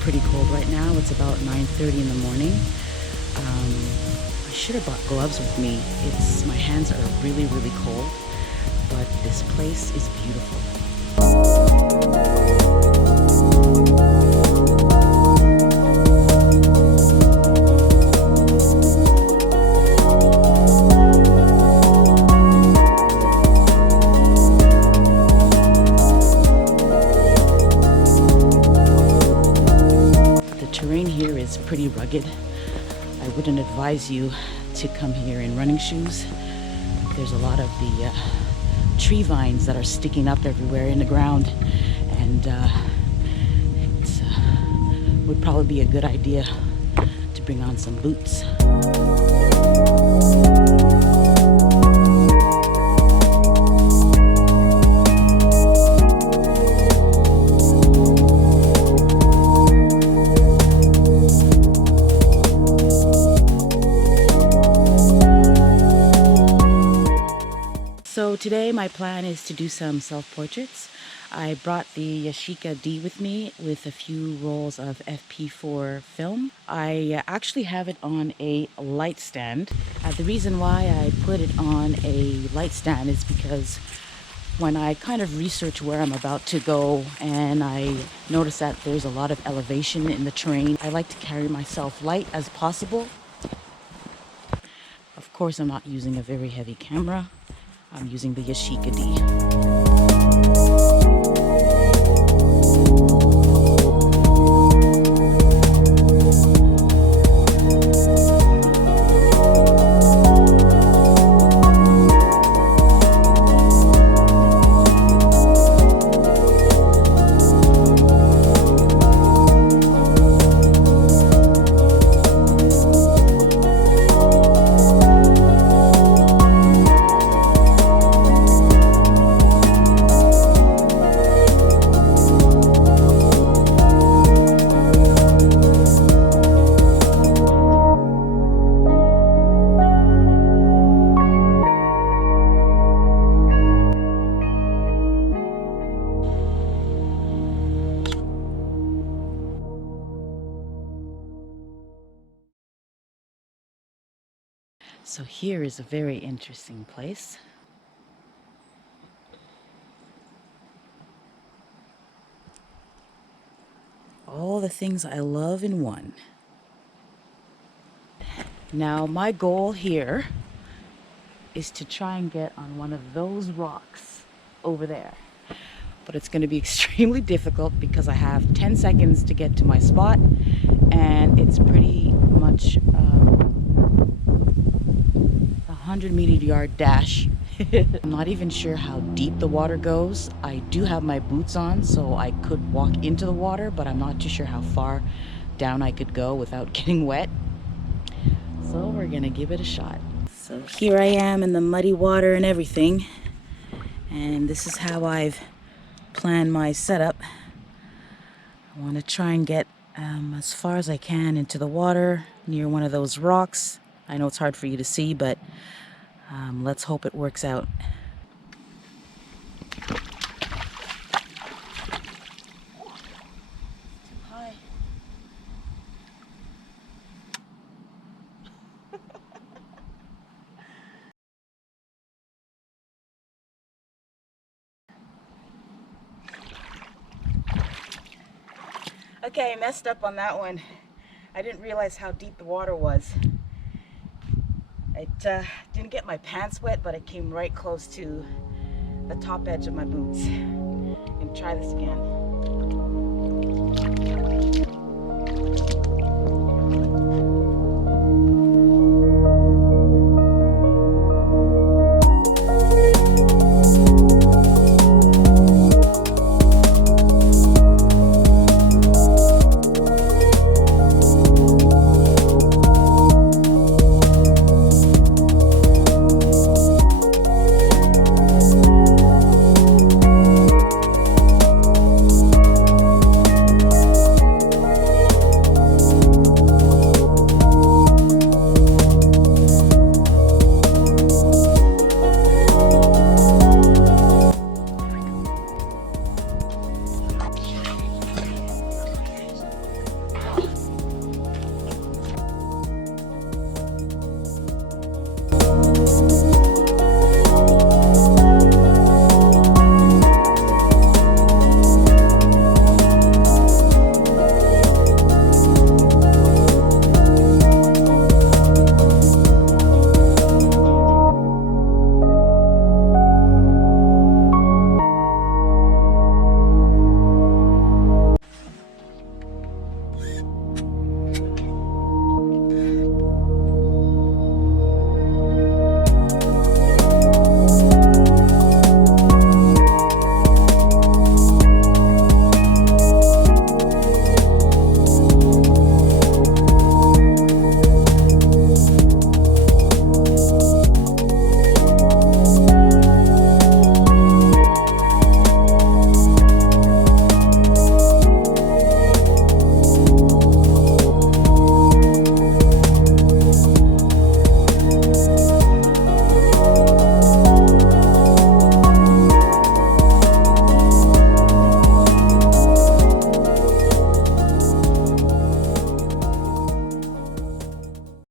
pretty cold right now. It's about 9:30 in the morning. I should have brought gloves with me. My hands are really, really cold, but this place is beautiful. The terrain here is pretty rugged. I wouldn't advise you to come here in running shoes. There's a lot of the tree vines that are sticking up everywhere in the ground, and it would probably be a good idea to bring on some boots. So today my plan is to do some self-portraits. I brought the Yashica D with me with a few rolls of FP4 film. I actually have it on a light stand. The reason why I put it on a light stand is because when I kind of research where I'm about to go and I notice that there's a lot of elevation in the terrain, I like to carry myself light as possible. Of course, I'm not using a very heavy camera. I'm using the Yashica D. So here is a very interesting place. All the things I love in one. Now my goal here is to try and get on one of those rocks over there. But it's going to be extremely difficult because I have 10 seconds to get to my spot, and it's pretty much 100-meter-yard dash. I'm not even sure how deep the water goes. I do have my boots on, so I could walk into the water, but I'm not too sure how far down I could go without getting wet. So we're gonna give it a shot. So here I am in the muddy water and everything, and this is how I've planned my setup. I want to try and get as far as I can into the water near one of those rocks. I know it's hard for you to see, but let's hope it works out. Hi. Okay, I messed up on that one. I didn't realize how deep the water was. It didn't get my pants wet, but it came right close to the top edge of my boots. I'm gonna try this again.